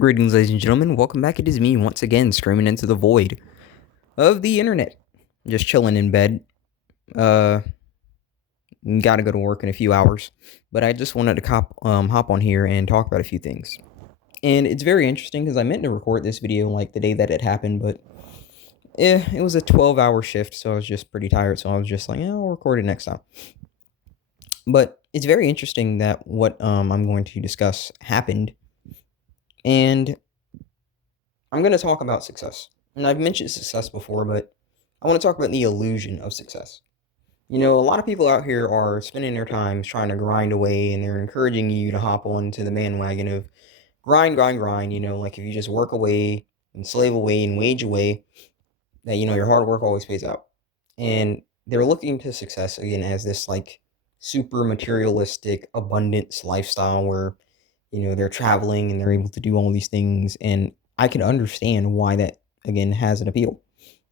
Greetings, ladies and gentlemen. Welcome back. It is me once again, screaming into the void of the internet. Just chilling in bed. Uh, Gotta go to work in a few hours, but I just wanted to hop on here and talk about a few things. And it's very interesting because I meant to record this video like the day that it happened, but it was a 12-hour shift, so I was just pretty tired. So I was just like, I'll record it next time. But it's very interesting that what I'm going to discuss happened, and I'm going to talk about success. And I've mentioned success before, but I want to talk about the illusion of success. You know, a lot of people out here are spending their time trying to grind away, and they're encouraging you to hop onto the bandwagon of grind, grind, grind. You know, like if you just work away and slave away and wage away, that, your hard work always pays out. And they're looking to success again as this like super materialistic abundance lifestyle where, they're traveling and they're able to do all these things. And I can understand why that, again, has an appeal.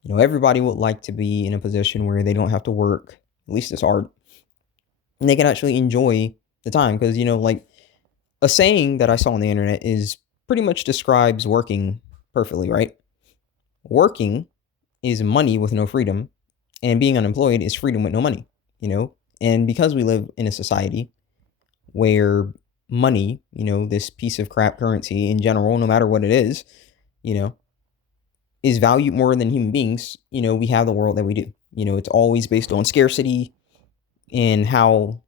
Everybody would like to be in a position where they don't have to work, at least it's hard, and they can actually enjoy the time. Because, like a saying that I saw on the internet is pretty much describes working perfectly, right? Working is money with no freedom, and being unemployed is freedom with no money, And because we live in a society where money, this piece of crap currency in general, no matter what it is, you know, is valued more than human beings, we have the world that we do. It's always based on scarcity and how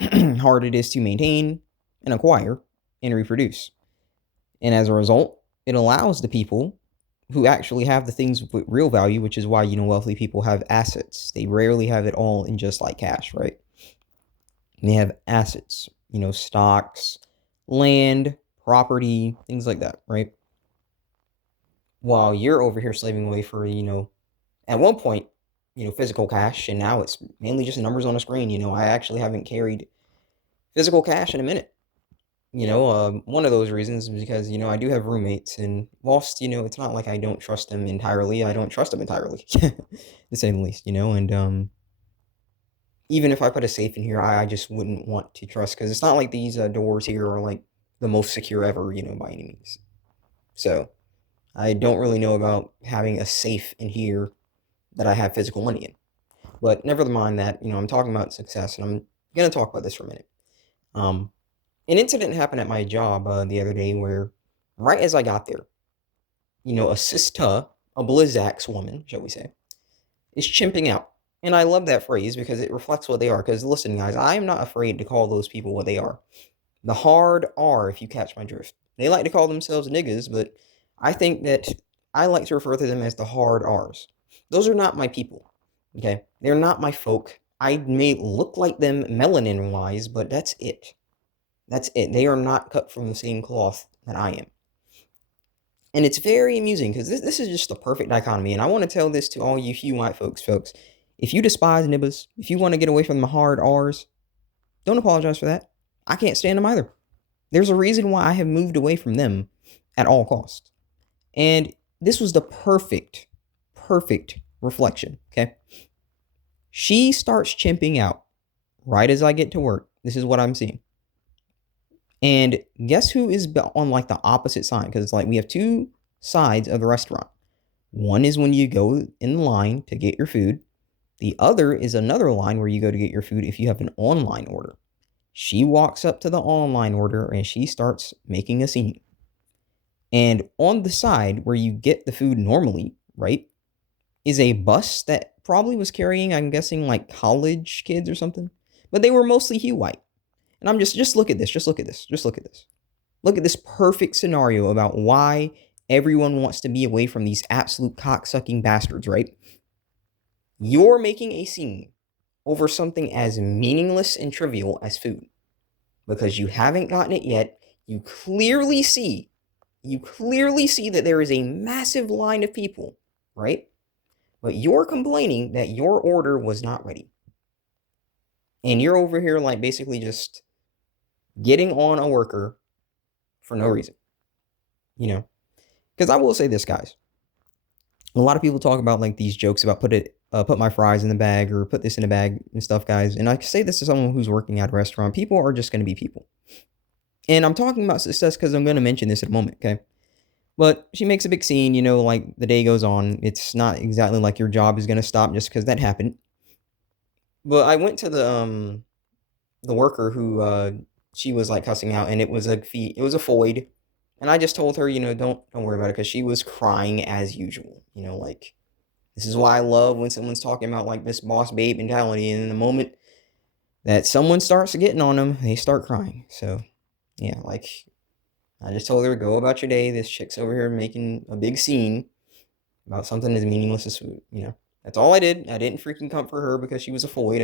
hard it is to maintain and acquire and reproduce. And as a result, it allows the people who actually have the things with real value, which is why, wealthy people have assets. They rarely have it all in just like cash, right? And they have assets, stocks, land, property, things like that, right? While you're over here slaving away for, at one point, physical cash, and now it's mainly just numbers on a screen. I actually haven't carried physical cash in a minute. One of those reasons is because, I do have roommates, and whilst, it's not like I don't trust them entirely, I don't trust them entirely, to say the least, and even if I put a safe in here, I just wouldn't want to trust, because it's not like these doors here are like the most secure ever, by any means. So I don't really know about having a safe in here that I have physical money in. But never mind that, I'm talking about success, and I'm going to talk about this for a minute. An incident happened at my job the other day where, right as I got there, a sister, a Blizzax woman, shall we say, is chimping out. And I love that phrase because it reflects what they are. Because listen, guys, I am not afraid to call those people what they are. The hard R, if you catch my drift. They like to call themselves niggas, but I think that I like to refer to them as the hard R's. Those are not my people, okay? They're not my folk. I may look like them melanin-wise, but that's it. That's it. They are not cut from the same cloth that I am. And it's very amusing because this is just the perfect dichotomy. And I want to tell this to all you white folks. If you despise nibbas, if you want to get away from the hard R's, don't apologize for that. I can't stand them either. There's a reason why I have moved away from them at all costs. And this was the perfect reflection, okay? She starts chimping out right as I get to work. This is what I'm seeing. And guess who is on like the opposite side? Because it's like we have two sides of the restaurant. One is when you go in line to get your food. The other is another line where you go to get your food if you have an online order. She walks up to the online order and she starts making a scene. And on the side where you get the food normally, right, is a bus that probably was carrying, I'm guessing, like college kids or something. But they were mostly hue white. And I'm just look at this. Just look at this. Just look at this. Look at this perfect scenario about why everyone wants to be away from these absolute cocksucking bastards, right? You're making a scene over something as meaningless and trivial as food. Because you haven't gotten it yet. You clearly see that there is a massive line of people, right? But you're complaining that your order was not ready. And you're over here like basically just getting on a worker for no reason, because I will say this, guys. A lot of people talk about like these jokes about put my fries in the bag or put this in a bag and stuff, guys. And I say this to someone who's working at a restaurant. People are just going to be people. And I'm talking about success because I'm going to mention this in a moment, okay? But she makes a big scene, like the day goes on. It's not exactly like your job is going to stop just because that happened. But I went to the worker who she was like cussing out, and it was a Foyd, and I just told her, don't worry about it, because she was crying as usual. Like, this is why I love when someone's talking about like this boss babe mentality, and in the moment that someone starts getting on them, they start crying. So yeah, like, I just told her, go about your day. This chick's over here making a big scene about something as meaningless as food. That's all I did. I didn't freaking comfort her because she was a Foyd.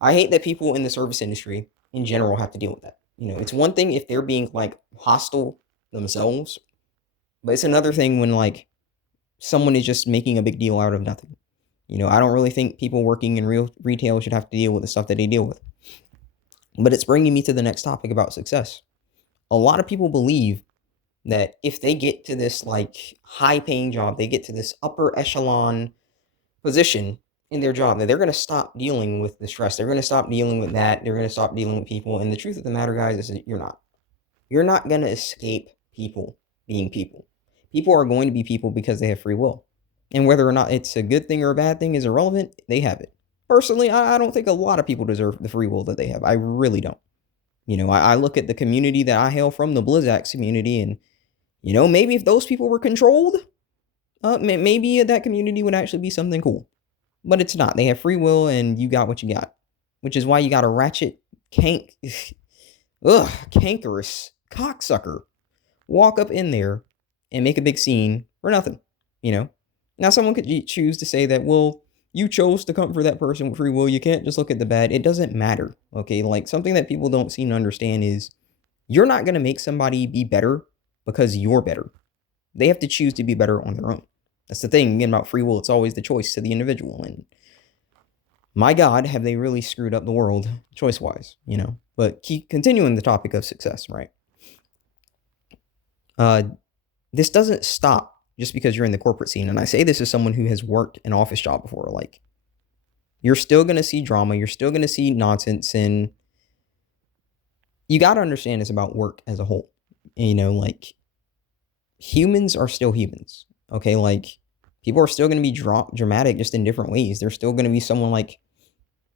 I hate that people in the service industry in general have to deal with that. It's one thing if they're being like hostile themselves, but it's another thing when like someone is just making a big deal out of nothing. I don't really think people working in real retail should have to deal with the stuff that they deal with. But it's bringing me to the next topic about success. A lot of people believe that if they get to this like high paying job, they get to this upper echelon position in their job, that they're going to stop dealing with the stress. They're going to stop dealing with that. They're going to stop dealing with people. And the truth of the matter, guys, is that you're not. You're not going to escape people being people. People are going to be people because they have free will. And whether or not it's a good thing or a bad thing is irrelevant. They have it. Personally, I don't think a lot of people deserve the free will that they have. I really don't. I look at the community that I hail from, the Blizzax community, and, maybe if those people were controlled, maybe that community would actually be something cool. But it's not. They have free will, and you got what you got. Which is why you got a ratchet, cankerous cocksucker walk up in there and make a big scene for nothing. Now someone could choose to say that, well, you chose to comfort that person with free will. You can't just look at the bad. It doesn't matter. Okay, like, something that people don't seem to understand is you're not going to make somebody be better because you're better. They have to choose to be better on their own. That's the thing, again, about free will. It's always the choice to the individual. And my God, have they really screwed up the world choice-wise, But continuing the topic of success, right? This doesn't stop just because you're in the corporate scene. And I say this as someone who has worked an office job before. Like, you're still going to see drama. You're still going to see nonsense. And you got to understand it's about work as a whole. Like, humans are still humans. Okay, like, people are still going to be dramatic, just in different ways. There's still going to be someone like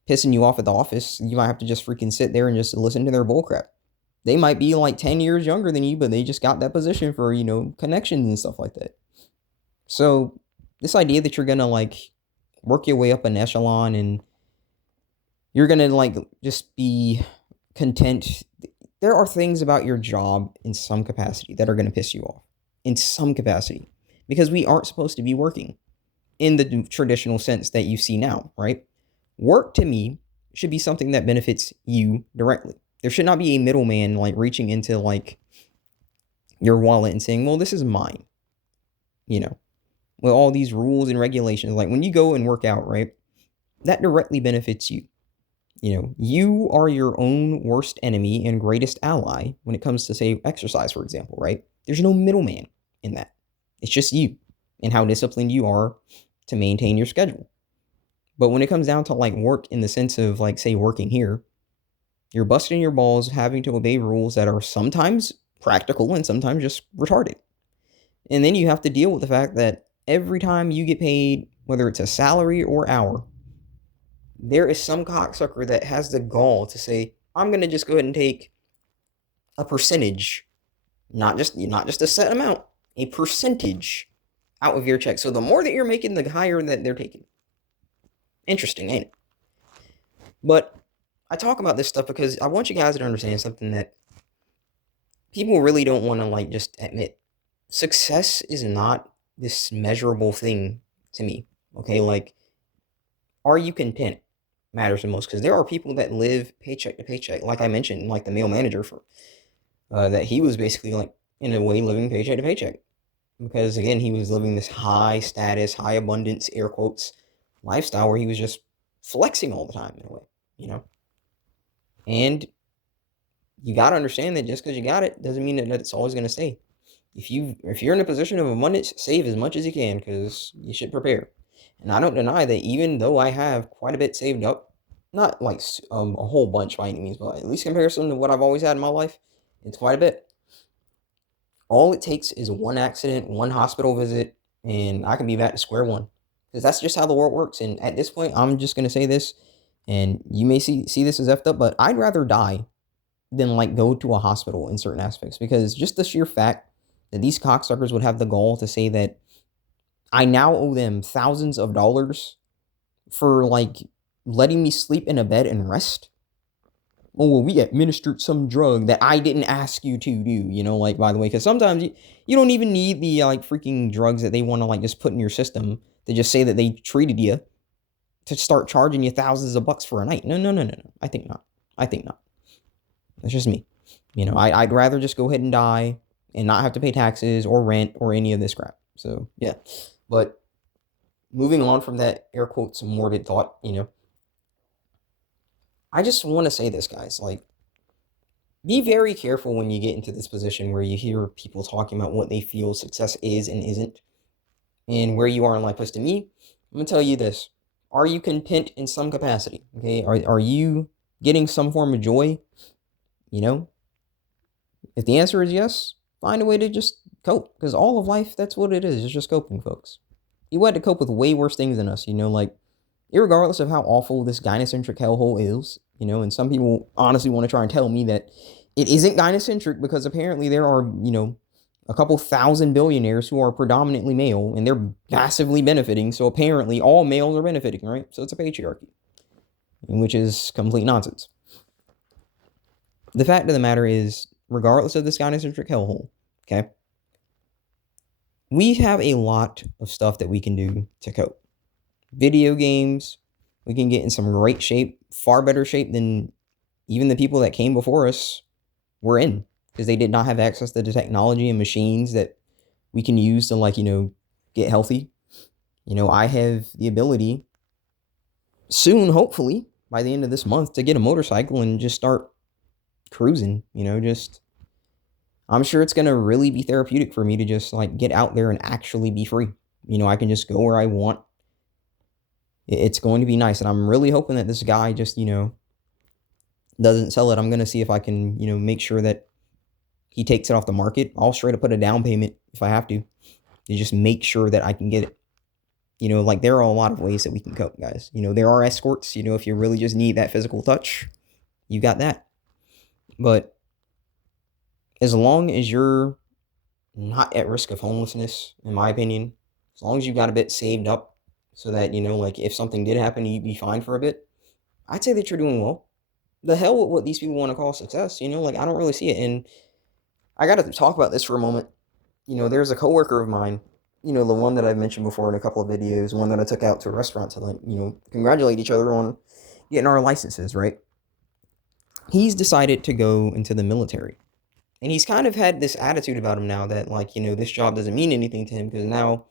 pissing you off at the office. You might have to just freaking sit there and just listen to their bullcrap. They might be like 10 years younger than you, but they just got that position for, connections and stuff like that. So this idea that you're going to like work your way up an echelon and you're going to like just be content. There are things about your job in some capacity that are going to piss you off in some capacity, because we aren't supposed to be working in the traditional sense that you see now, right? Work to me should be something that benefits you directly. There should not be a middleman like reaching into like your wallet and saying, well, this is mine, with all these rules and regulations. Like, when you go and work out, right, that directly benefits you. You are your own worst enemy and greatest ally when it comes to, say, exercise, for example, right? There's no middleman in that. It's just you and how disciplined you are to maintain your schedule. But when it comes down to like work in the sense of like, say, working here, you're busting your balls having to obey rules that are sometimes practical and sometimes just retarded. And then you have to deal with the fact that every time you get paid, whether it's a salary or hour, there is some cocksucker that has the gall to say, I'm going to just go ahead and take a percentage, not just a set amount, a percentage out of your check. So the more that you're making, the higher that they're taking. Interesting, ain't it? But I talk about this stuff because I want you guys to understand something that people really don't want to like just admit. Success is not this measurable thing to me. Okay, like, are you content matters the most, because there are people that live paycheck to paycheck. Like I mentioned, like the male manager for that he was basically like in a way living paycheck to paycheck, because again he was living this high status, high abundance, air quotes, lifestyle where he was just flexing all the time in a way, And you got to understand that just because you got it doesn't mean that it's always going to stay. If you're in a position of abundance, save as much as you can, because you should prepare. And I don't deny that even though I have quite a bit saved up, Not like a whole bunch by any means, but at least comparison to what I've always had in my life, it's quite a bit. All it takes is one accident, one hospital visit, and I can be back to square one. Because that's just how the world works. And at this point, I'm just gonna say this, and you may see this as effed up, but I'd rather die than like go to a hospital in certain aspects. Because just the sheer fact that these cocksuckers would have the gall to say that I now owe them thousands of dollars for like letting me sleep in a bed and rest. Oh, well, we administered some drug that I didn't ask you to do, like, by the way, because sometimes you don't even need the like freaking drugs that they want to like just put in your system to just say that they treated you to start charging you thousands of bucks for a night. No, no, no, no, no. I think not. I think not. That's just me. I'd rather just go ahead and die and not have to pay taxes or rent or any of this crap. So, yeah. But moving on from that air quotes morbid thought, I just want to say this, guys. Like, be very careful when you get into this position where you hear people talking about what they feel success is and isn't, and where you are in life. Because to me, I'm gonna tell you this: are you content in some capacity? Okay, are you getting some form of joy? You know, if the answer is yes, find a way to just cope. Because all of life, that's what it is. It's just coping, folks. You had to cope with way worse things than us. Like, irregardless of how awful this gynocentric hellhole is, and some people honestly want to try and tell me that it isn't gynocentric because apparently there are, a couple thousand billionaires who are predominantly male and they're massively benefiting. So apparently all males are benefiting, right? So it's a patriarchy, which is complete nonsense. The fact of the matter is, regardless of this gynocentric hellhole, okay, we have a lot of stuff that we can do to cope. Video games, we can get in some great shape, far better shape than even the people that came before us were in, because they did not have access to the technology and machines that we can use to, like, get healthy. I have the ability soon, hopefully by the end of this month, to get a motorcycle and just start cruising. Just, I'm sure it's going to really be therapeutic for me to just like get out there and actually be free. I can just go where I want. It's going to be nice. And I'm really hoping that this guy just, doesn't sell it. I'm going to see if I can, make sure that he takes it off the market. I'll straight up put a down payment if I have to just make sure that I can get it. Like, there are a lot of ways that we can cope, guys. There are escorts, if you really just need that physical touch, you got that. But as long as you're not at risk of homelessness, in my opinion, as long as you got a bit saved up so that, like, if something did happen, you'd be fine for a bit, I'd say that you're doing well. The hell with what these people want to call success, like, I don't really see it. And I got to talk about this for a moment. There's a coworker of mine, the one that I've mentioned before in a couple of videos, one that I took out to a restaurant to, like, congratulate each other on getting our licenses, right? He's decided to go into the military. And he's kind of had this attitude about him now that, like, this job doesn't mean anything to him because now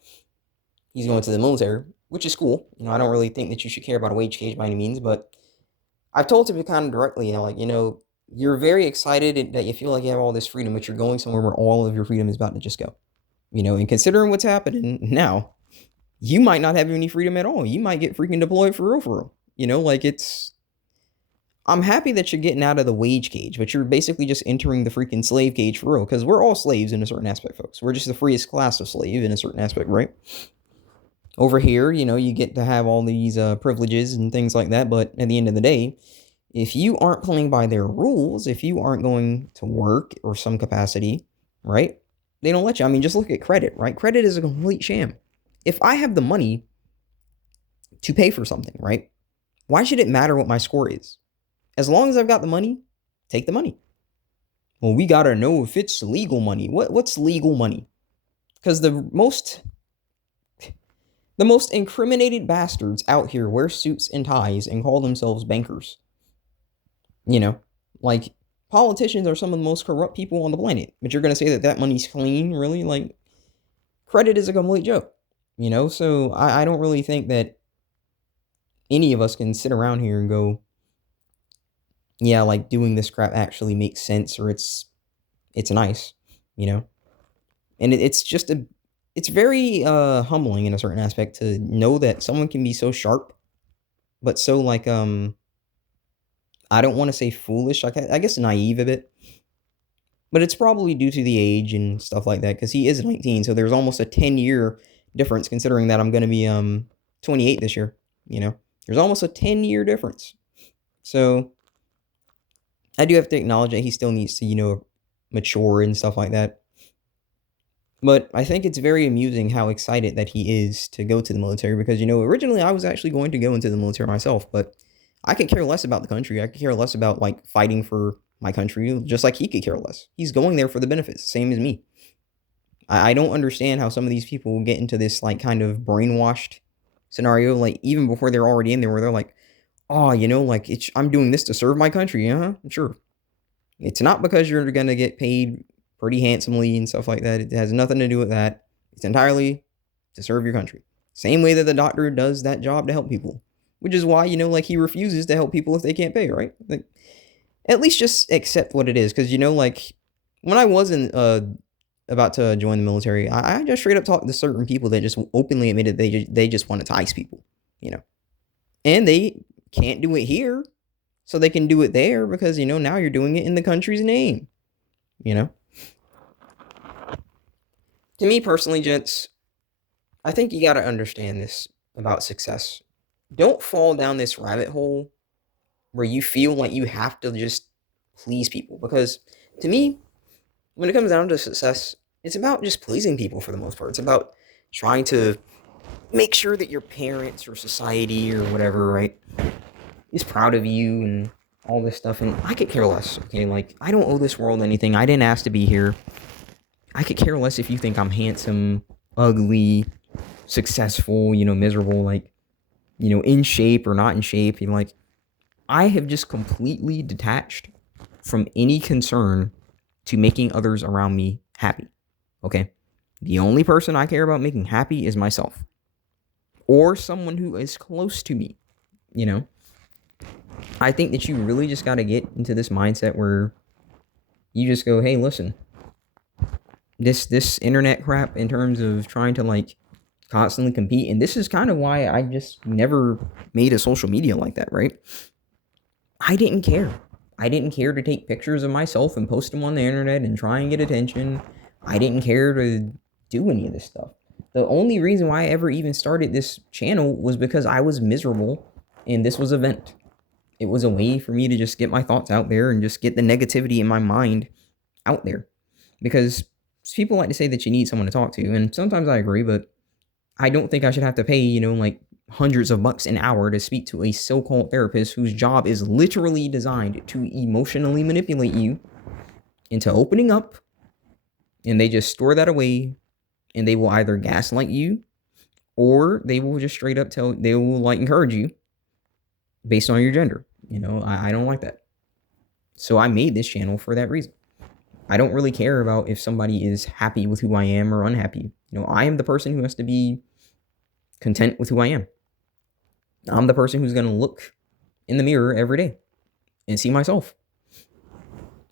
he's going to the military, which is cool. I don't really think that you should care about a wage cage by any means, but I've told him kind of directly, like, you're very excited that you feel like you have all this freedom, but you're going somewhere where all of your freedom is about to just go. And considering what's happening now, you might not have any freedom at all. You might get freaking deployed for real, for real. Like, I'm happy that you're getting out of the wage cage, but you're basically just entering the freaking slave cage for real, because we're all slaves in a certain aspect, folks. We're just the freest class of slave in a certain aspect, right? Over here, you get to have all these privileges and things like that, but at the end of the day, if you aren't playing by their rules, if you aren't going to work or some capacity, right, they don't let you. I mean, just look at credit, right? Credit is a complete sham. If I have the money to pay for something, right, why should it matter what my score is? As long as I've got the money, take the money. Well, we got to know if it's legal money. What's legal money? Because the most incriminated bastards out here wear suits and ties and call themselves bankers. Like, politicians are some of the most corrupt people on the planet, but you're going to say that money's clean, really? Like, credit is a complete joke, So I don't really think that any of us can sit around here and go, yeah, like, doing this crap actually makes sense, or it's nice, And it's just it's very humbling in a certain aspect to know that someone can be so sharp, but so, like, I don't want to say foolish, I guess naive a bit, but it's probably due to the age and stuff like that because he is 19, so there's almost a 10-year difference considering that I'm going to be 28 this year, you know. There's almost a 10-year difference. So, I do have to acknowledge that he still needs to, mature and stuff like that. But I think it's very amusing how excited that he is to go to the military because, originally I was actually going to go into the military myself, but I could care less about the country. I could care less about like fighting for my country, just like he could care less. He's going there for the benefits, same as me. I don't understand how some of these people get into this like kind of brainwashed scenario, like even before they're already in there, where they're like, oh, like I'm doing this to serve my country. Sure. It's not because you're going to get paid pretty handsomely and stuff like that. It has nothing to do with that. It's entirely to serve your country. Same way that the doctor does that job to help people, which is why, like he refuses to help people if they can't pay, right? Like, at least just accept what it is. Because, like when I wasn't about to join the military, I just straight up talked to certain people that just openly admitted they just wanted to ice people, you know, and they can't do it here. So they can do it there because, now you're doing it in the country's name, you know? To me personally, gents, I think you got to understand this about success. Don't fall down this rabbit hole where you feel like you have to just please people. Because to me, when it comes down to success, it's about just pleasing people for the most part. It's about trying to make sure that your parents or society or whatever, right, is proud of you and all this stuff. And I could care less, okay? Like, I don't owe this world anything. I didn't ask to be here. I could care less if you think I'm handsome, ugly, successful, miserable, like, in shape or not in shape. Like, I have just completely detached from any concern to making others around me happy, okay? The only person I care about making happy is myself or someone who is close to me, I think that you really just got to get into this mindset where you just go, hey, listen, this internet crap in terms of trying to like constantly compete, and this is kind of why I just never made a social media like that, right? I didn't care. I didn't care to take pictures of myself and post them on the internet and try and get attention. I didn't care to do any of this stuff. The only reason why I ever even started this channel was because I was miserable and this was a vent. It was a way for me to just get my thoughts out there and just get the negativity in my mind out there. Because people like to say that you need someone to talk to, and sometimes I agree, but I don't think I should have to pay, like hundreds of bucks an hour to speak to a so-called therapist whose job is literally designed to emotionally manipulate you into opening up, and they just store that away, and they will either gaslight you or they will just straight up they will like encourage you based on your gender. I don't like that. So I made this channel for that reason. I don't really care about if somebody is happy with who I am or unhappy. I am the person who has to be content with who I am. I'm the person who's going to look in the mirror every day and see myself.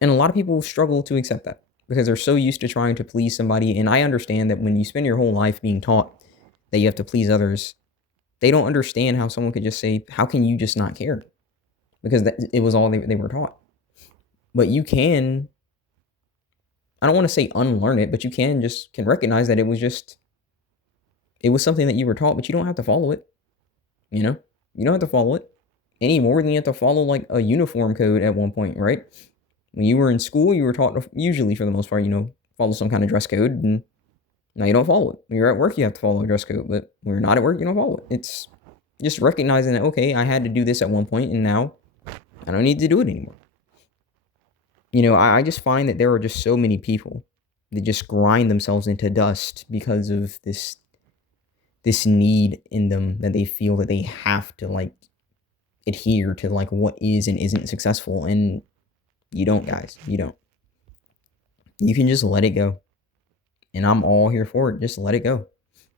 And a lot of people struggle to accept that because they're so used to trying to please somebody. And I understand that when you spend your whole life being taught that you have to please others, they don't understand how someone could just say, how can you just not care? Because it was all they were taught. But you can, I don't want to say unlearn it, but you can recognize that it was something that you were taught, but you don't have to follow it. You don't have to follow it any more than you have to follow like a uniform code at one point, right? When you were in school, you were taught to, usually for the most part, follow some kind of dress code, and now you don't follow it. When you're at work, you have to follow a dress code, but when you're not at work, you don't follow it. It's just recognizing that, okay, I had to do this at one point, and now I don't need to do it anymore. I just find that there are just so many people that just grind themselves into dust because of this need in them that they feel that they have to like adhere to like what is and isn't successful. And you don't, guys. You don't. You can just let it go. And I'm all here for it. Just let it go.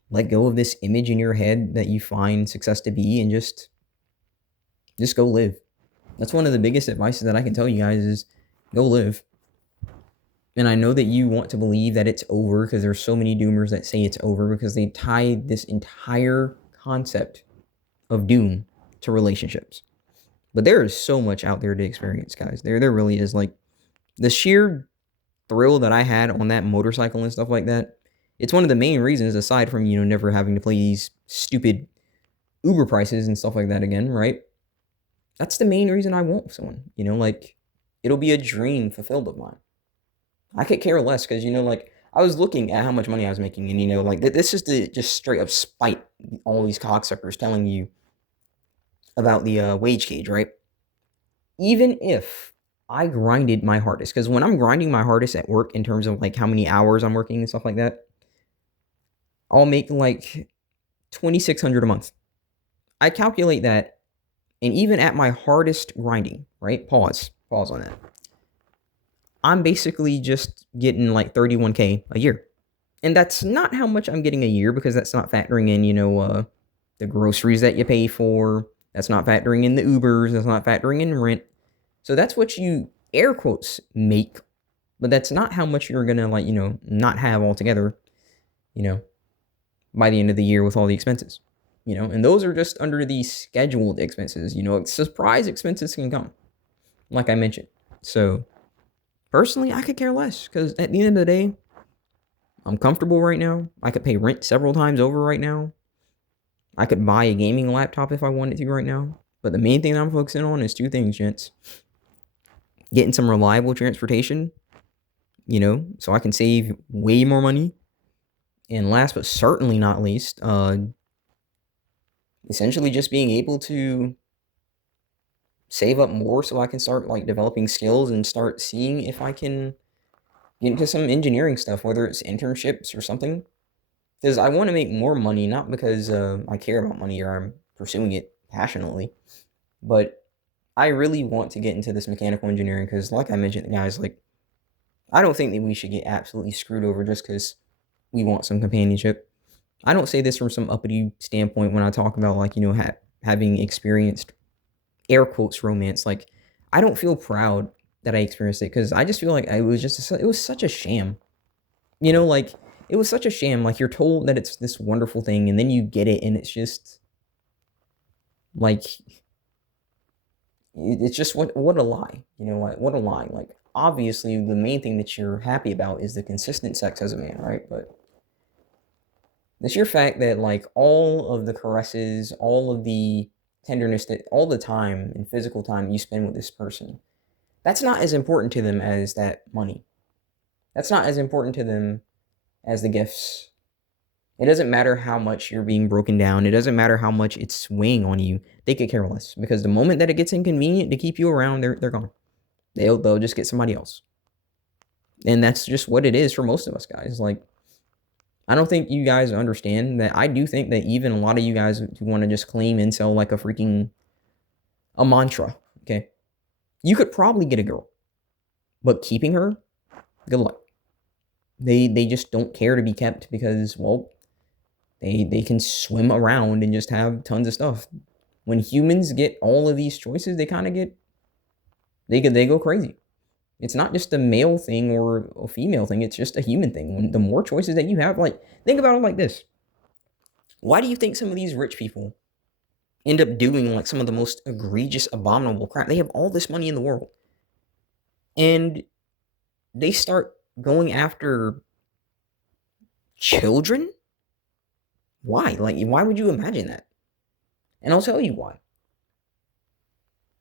Let go of this image in your head that you find success to be, and just go live. That's one of the biggest advices that I can tell you guys is go live. And I know that you want to believe that it's over because there's so many doomers that say it's over because they tie this entire concept of doom to relationships. But there is so much out there to experience, guys. There really is. Like, the sheer thrill that I had on that motorcycle and stuff like that. It's one of the main reasons, aside from, never having to pay these stupid Uber prices and stuff like that again, right? That's the main reason I want someone. Like, it'll be a dream fulfilled of mine. I could care less because, like, I was looking at how much money I was making, and, like, this is to just straight up spite all these cocksuckers telling you about the wage cage, right? Even if I grinded my hardest, because when I'm grinding my hardest at work in terms of, like, how many hours I'm working and stuff like that, I'll make, like, $2,600 a month. I calculate that, and even at my hardest grinding, right? Pause on that. I'm basically just getting like 31K a year. And that's not how much I'm getting a year, because that's not factoring in, the groceries that you pay for. That's not factoring in the Ubers. That's not factoring in rent. So that's what you, air quotes, make. But that's not how much you're going to, like, not have altogether, by the end of the year with all the expenses. And those are just under the scheduled expenses. Surprise expenses can come, like I mentioned. So personally, I could care less, because at the end of the day, I'm comfortable right now. I could pay rent several times over right now. I could buy a gaming laptop if I wanted to right now. But the main thing I'm focusing on is two things, gents. Getting some reliable transportation, so I can save way more money. And last but certainly not least, essentially just being able to save up more so I can start, like, developing skills and start seeing if I can get into some engineering stuff, whether it's internships or something. Because I want to make more money, not because I care about money or I'm pursuing it passionately, but I really want to get into this mechanical engineering because, like I mentioned, guys, like, I don't think that we should get absolutely screwed over just because we want some companionship. I don't say this from some uppity standpoint when I talk about, like, having experienced, air quotes, romance. Like, I don't feel proud that I experienced it, because I just feel like it was such a sham. Like, it was such a sham. Like, you're told that it's this wonderful thing, and then you get it, and it's just like, it's just what a lie. What a lie. Like, obviously, the main thing that you're happy about is the consistent sex as a man, right? But the sheer fact that, like, all of the caresses, all of the tenderness, that all the time and physical time you spend with this person, that's not as important to them as that money. That's not as important to them as the gifts. It doesn't matter how much you're being broken down. It doesn't matter how much it's weighing on you. They could care less, because the moment that it gets inconvenient to keep you around, they're gone. They'll just get somebody else. And that's just what it is for most of us guys. Like, I don't think you guys understand that. I do think that even a lot of you guys who want to just claim incel like a mantra, okay? You could probably get a girl, but keeping her, good luck. They just don't care to be kept because, well, they can swim around and just have tons of stuff. When humans get all of these choices, they kind of they go crazy. It's not just a male thing or a female thing. It's just a human thing. When the more choices that you have, like, think about it like this. Why do you think some of these rich people end up doing, like, some of the most egregious, abominable crap? They have all this money in the world, and they start going after children? Why? Like, why would you imagine that? And I'll tell you why.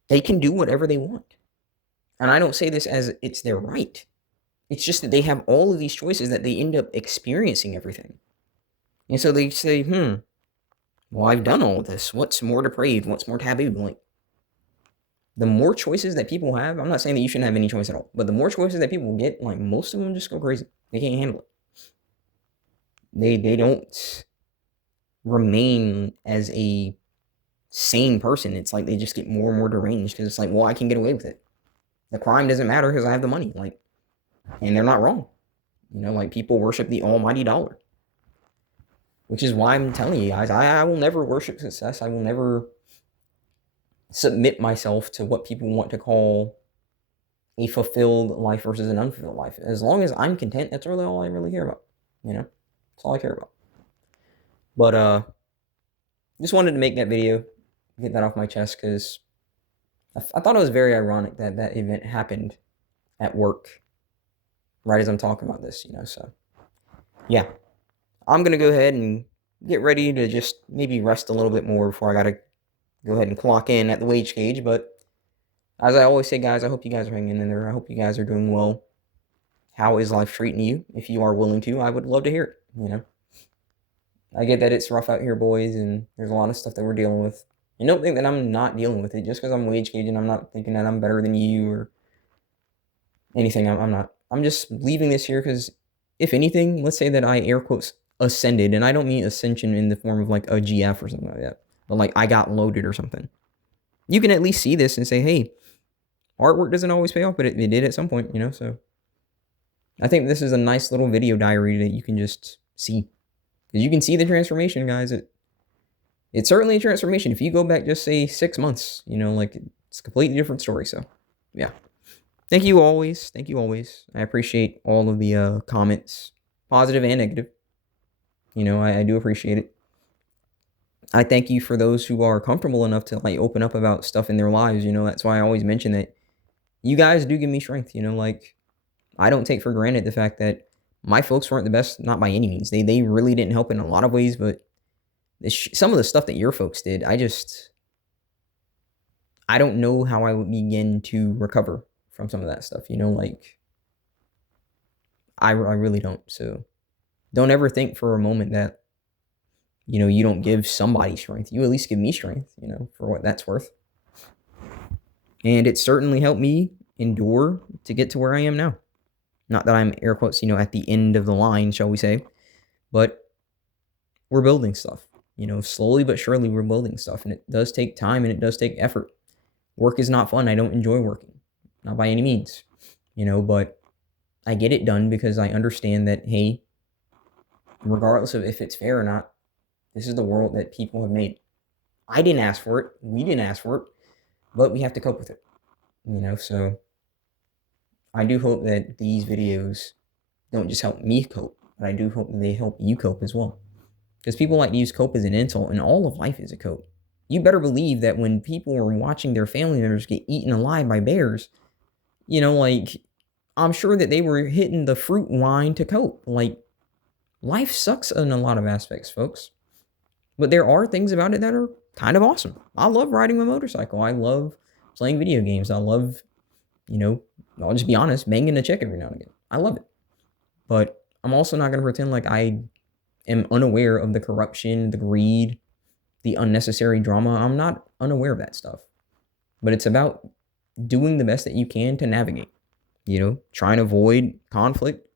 They can do whatever they want. And I don't say this as it's their right. It's just that they have all of these choices that they end up experiencing everything. And so they say, well, I've done all of this. What's more depraved? What's more taboo? Like, the more choices that people have, I'm not saying that you shouldn't have any choice at all, but the more choices that people get, like, most of them just go crazy. They can't handle it. They don't remain as a sane person. It's like they just get more and more deranged, because it's like, well, I can get away with it. The crime doesn't matter because I have the money. Like, and they're not wrong. Like, people worship the almighty dollar, which is why I'm telling you guys, I will never worship success. I will never submit myself to what people want to call a fulfilled life versus an unfulfilled life. As long as I'm content, that's really all I really care about. That's all I care about. But just wanted to make that video, get that off my chest, because I thought it was very ironic that that event happened at work right as I'm talking about this, so yeah. I'm going to go ahead and get ready to just maybe rest a little bit more before I got to go ahead and clock in at the wage cage. But as I always say, guys, I hope you guys are hanging in there. I hope you guys are doing well. How is life treating you? If you are willing to, I would love to hear it. I get that it's rough out here, boys, and there's a lot of stuff that we're dealing with. And don't think that I'm not dealing with it just because I'm wage gauging. I'm not thinking that I'm better than you or anything. I'm not. I'm just leaving this here because, if anything, let's say that I air quotes ascended, and I don't mean ascension in the form of like a GF or something like that, but like I got loaded or something. You can at least see this and say, hey, artwork doesn't always pay off, but it did at some point, so I think this is a nice little video diary that you can just see. Because you can see the transformation, guys. It's certainly a transformation. If you go back just, say, 6 months, like, it's a completely different story. So, yeah. Thank you always. Thank you always. I appreciate all of the comments, positive and negative. I do appreciate it. I thank you for those who are comfortable enough to, like, open up about stuff in their lives. That's why I always mention that you guys do give me strength. Like, I don't take for granted the fact that my folks weren't the best, not by any means. They really didn't help in a lot of ways, but some of the stuff that your folks did, I don't know how I would begin to recover from some of that stuff, like, I really don't. So don't ever think for a moment that, you don't give somebody strength. You at least give me strength, for what that's worth. And it certainly helped me endure to get to where I am now. Not that I'm, air quotes, at the end of the line, shall we say, but we're building stuff. Slowly but surely we're building stuff, and it does take time and it does take effort. Work is not fun. I don't enjoy working, not by any means, but I get it done because I understand that, hey, regardless of if it's fair or not, this is the world that people have made. I didn't ask for it. We didn't ask for it, but we have to cope with it, so I do hope that these videos don't just help me cope, but I do hope that they help you cope as well. Because people like to use cope as an insult, and all of life is a cope. You better believe that when people are watching their family members get eaten alive by bears, like, I'm sure that they were hitting the fruit wine to cope. Like, life sucks in a lot of aspects, folks. But there are things about it that are kind of awesome. I love riding my motorcycle. I love playing video games. I love, I'll just be honest, banging a chick every now and again. I love it. But I'm also not going to pretend like I am unaware of the corruption, the greed, the unnecessary drama. I'm not unaware of that stuff. But it's about doing the best that you can to navigate. Trying to avoid conflict,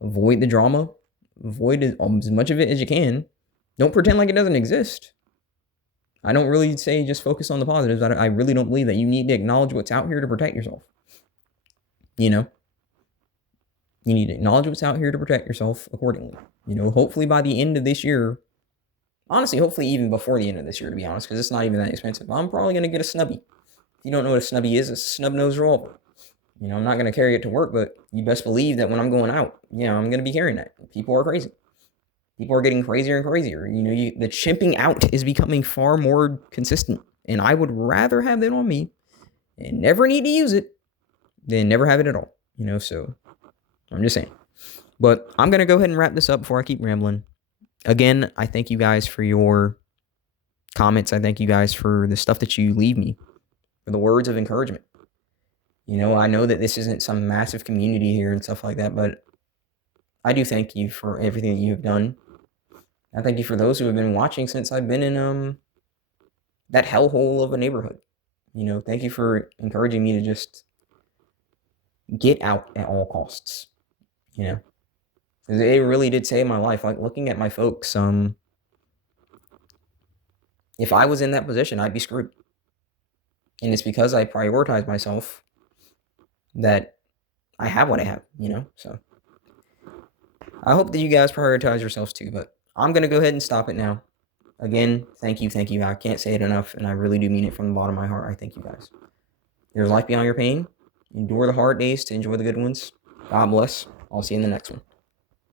avoid the drama, avoid as much of it as you can. Don't pretend like it doesn't exist. I don't really say just focus on the positives. I really don't believe that you need to acknowledge what's out here to protect yourself. You need to acknowledge what's out here to protect yourself accordingly. Hopefully by the end of this year, honestly, hopefully even before the end of this year, to be honest, because it's not even that expensive. I'm probably going to get a snubby. If you don't know what a snubby is, it's a snub-nosed revolver. I'm not going to carry it to work, but you best believe that when I'm going out, I'm going to be carrying that. People are crazy. People are getting crazier and crazier. The chimping out is becoming far more consistent, and I would rather have that on me and never need to use it than never have it at all. So I'm just saying. But I'm going to go ahead and wrap this up before I keep rambling. Again, I thank you guys for your comments. I thank you guys for the stuff that you leave me, for the words of encouragement. I know that this isn't some massive community here and stuff like that, but I do thank you for everything that you have done. I thank you for those who have been watching since I've been in that hellhole of a neighborhood. Thank you for encouraging me to just get out at all costs. It really did save my life. Like, looking at my folks, if I was in that position, I'd be screwed. And it's because I prioritize myself that I have what I have, so I hope that you guys prioritize yourselves too, but I'm going to go ahead and stop it now. Again, thank you. I can't say it enough, and I really do mean it from the bottom of my heart. I thank you guys. There's life beyond your pain. Endure the hard days to enjoy the good ones. God bless. I'll see you in the next one.